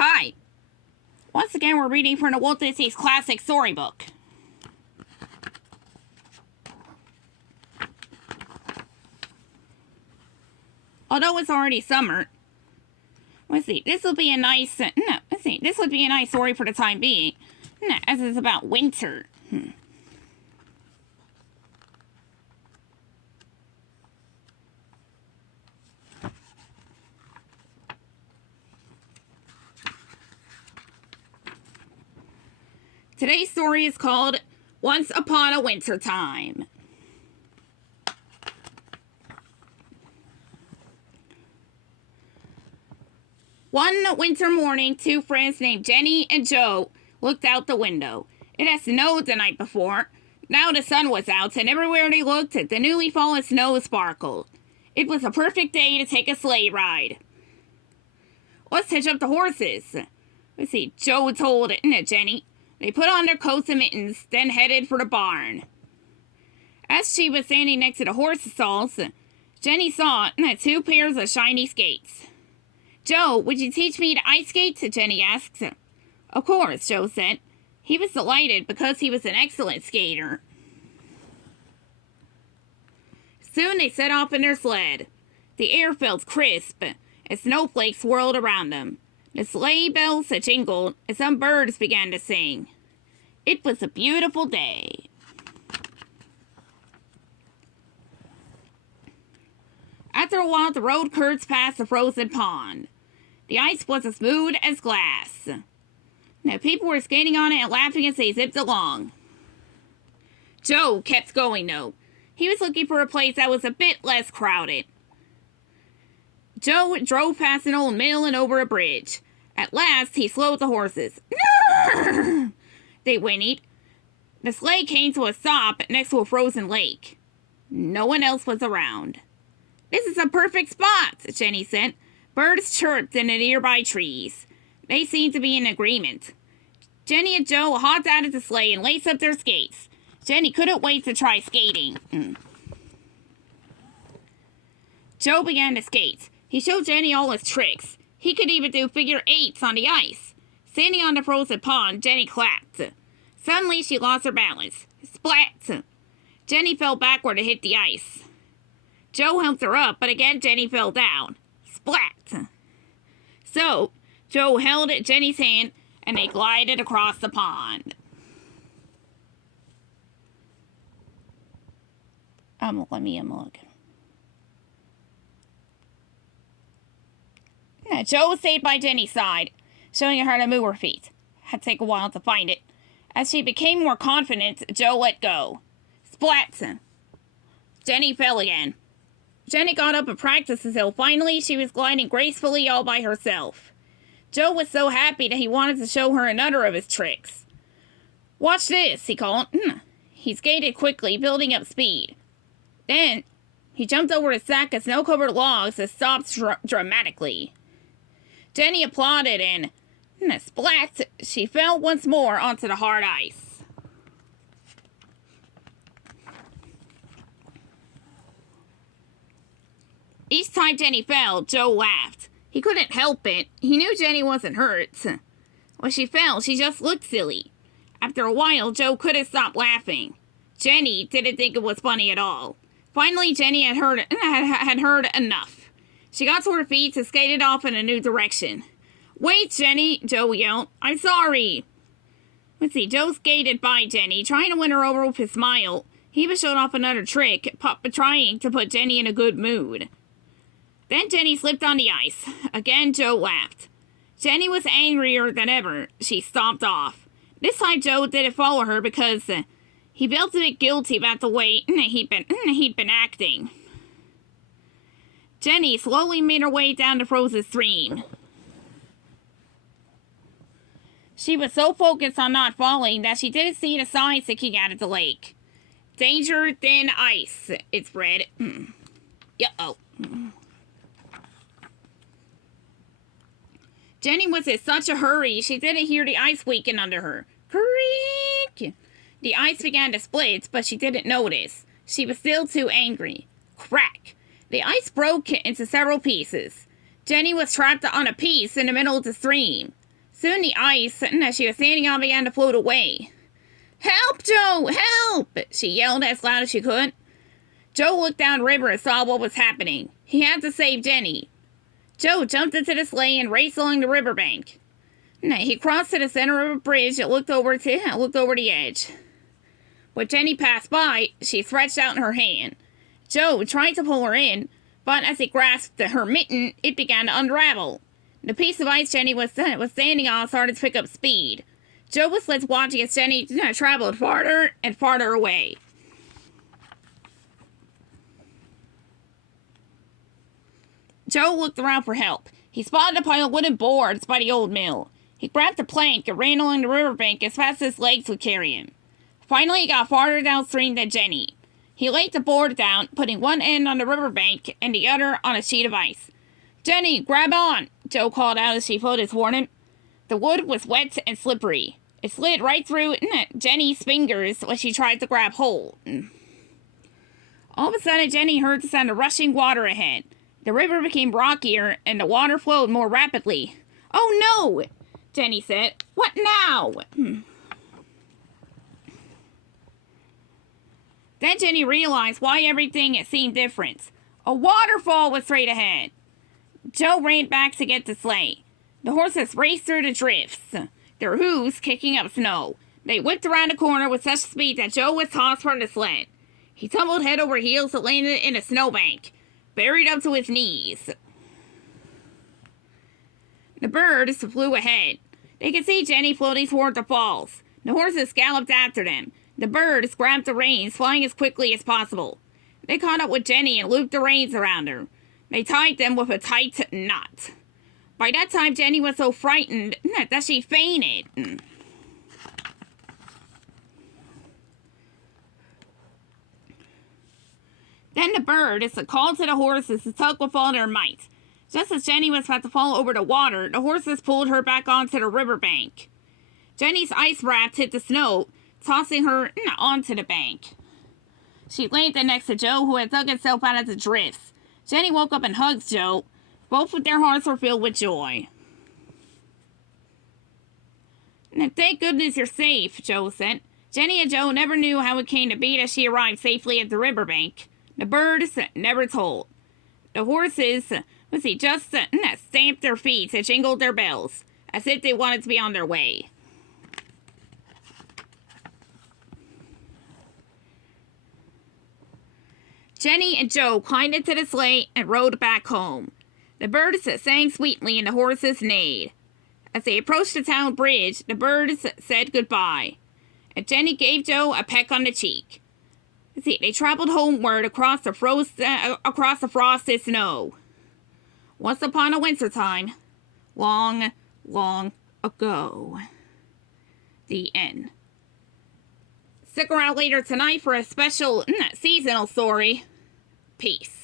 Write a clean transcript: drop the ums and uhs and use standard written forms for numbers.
Hi! Once again, we're reading from the Walt Disney's classic storybook. Although it's already summer, this would be a nice story for the time being, as it's about winter. Today's story is called Once Upon a Wintertime. One winter morning, two friends named Jenny and Joe looked out the window. It had snowed the night before. Now the sun was out, and everywhere they looked, the newly fallen snow sparkled. It was a perfect day to take a sleigh ride. Let's hitch up the horses. Joe told Jenny. They put on their coats and mittens, then headed for the barn. As she was standing next to the horse stalls, Jenny saw two pairs of shiny skates. Joe, would you teach me to ice skate? Jenny asked. Of course, Joe said. He was delighted because he was an excellent skater. Soon they set off in their sled. The air felt crisp as snowflakes swirled around them. The sleigh bells jingled and some birds began to sing. It was a beautiful day. After a while, the road curved past the frozen pond. The ice was as smooth as glass. Now people were skating on it and laughing as they zipped along. Joe kept going, though. He was looking for a place that was a bit less crowded. Joe drove past an old mill and over a bridge. At last, he slowed the horses. They whinnied. The sleigh came to a stop next to a frozen lake. No one else was around. This is a perfect spot, Jenny said. Birds chirped in the nearby trees. They seemed to be in agreement. Jenny and Joe hopped out of the sleigh and laced up their skates. Jenny couldn't wait to try skating. Joe began to skate. He showed Jenny all his tricks. He could even do figure eights on the ice. Standing on the frozen pond, Jenny clapped. Suddenly, she lost her balance. Splat! Jenny fell backward and hit the ice. Joe helped her up, but again Jenny fell down. Splat! So, Joe held Jenny's hand, and they glided across the pond. Let me look. Joe stayed by Jenny's side, showing her how to move her feet. It had to take a while to find it. As she became more confident, Joe let go. Splat! Jenny fell again. Jenny got up and practiced until finally she was gliding gracefully all by herself. Joe was so happy that he wanted to show her another of his tricks. Watch this, he called. He skated quickly, building up speed. Then, he jumped over a stack of snow-covered logs and stopped dramatically. Jenny applauded and, splat, she fell once more onto the hard ice. Each time Jenny fell, Joe laughed. He couldn't help it. He knew Jenny wasn't hurt. When she fell, she just looked silly. After a while, Joe couldn't stop laughing. Jenny didn't think it was funny at all. Finally, Jenny had heard enough. She got to her feet and skated off in a new direction. Wait, Jenny, Joe yelled. I'm sorry. Joe skated by Jenny, trying to win her over with his smile. He even showed off another trick, trying to put Jenny in a good mood. Then Jenny slipped on the ice. Again, Joe laughed. Jenny was angrier than ever. She stomped off. This time, Joe didn't follow her because he felt a bit guilty about the way he'd been acting. Jenny slowly made her way down the frozen stream. She was so focused on not falling that she didn't see the sign sticking out of the lake. Danger, thin ice, it's read. Jenny was in such a hurry, she didn't hear the ice squeaking under her. Creak! The ice began to split, but she didn't notice. She was still too angry. Crack! The ice broke into several pieces. Jenny was trapped on a piece in the middle of the stream. Soon the ice that she was standing on began to float away. "Help, Joe! Help!" she yelled as loud as she could. Joe looked down the river and saw what was happening. He had to save Jenny. Joe jumped into the sleigh and raced along the riverbank. He crossed to the center of a bridge that looked over the edge. When Jenny passed by, she stretched out her hand. Joe tried to pull her in, but as he grasped her mitten, it began to unravel. The piece of ice Jenny was standing on started to pick up speed. Joe was left watching as Jenny traveled farther and farther away. Joe looked around for help. He spotted a pile of wooden boards by the old mill. He grabbed a plank and ran along the riverbank as fast as his legs would carry him. Finally, he got farther downstream than Jenny. He laid the board down, putting one end on the riverbank and the other on a sheet of ice. "Jenny, grab on!" Joe called out as she floated toward him. The wood was wet and slippery. It slid right through Jenny's fingers when she tried to grab hold. All of a sudden, Jenny heard the sound of rushing water ahead. The river became rockier, and the water flowed more rapidly. "Oh, no!" Jenny said. "What now?" Then Jenny realized why everything seemed different. A waterfall was straight ahead. Joe ran back to get the sleigh. The horses raced through the drifts, their hooves kicking up snow. They whipped around the corner with such speed that Joe was tossed from the sled. He tumbled head over heels and landed in a snowbank, buried up to his knees. The birds flew ahead. They could see Jenny floating toward the falls. The horses galloped after them. The birds grabbed the reins, flying as quickly as possible. They caught up with Jenny and looped the reins around her. They tied them with a tight knot. By that time, Jenny was so frightened that she fainted. Then the birds called to the horses to tug with all their might. Just as Jenny was about to fall over the water, the horses pulled her back onto the riverbank. Jenny's ice rafts hit the snow, tossing her onto the bank. She landed next to Joe, who had dug himself out of the drifts. Jenny woke up and hugged Joe. Both of their hearts were filled with joy. "Thank goodness you're safe," Joe said. Jenny and Joe never knew how it came to be that she arrived safely at the riverbank. The birds never told. The horses, just stamped their feet and jingled their bells, as if they wanted to be on their way. Jenny and Joe climbed into the sleigh and rode back home. The birds sang sweetly and the horses neighed. As they approached the town bridge, the birds said goodbye, and Jenny gave Joe a peck on the cheek. They traveled homeward across the frosted snow. Once upon a wintertime, long, long ago. The end. Stick around later tonight for a special seasonal story. Peace.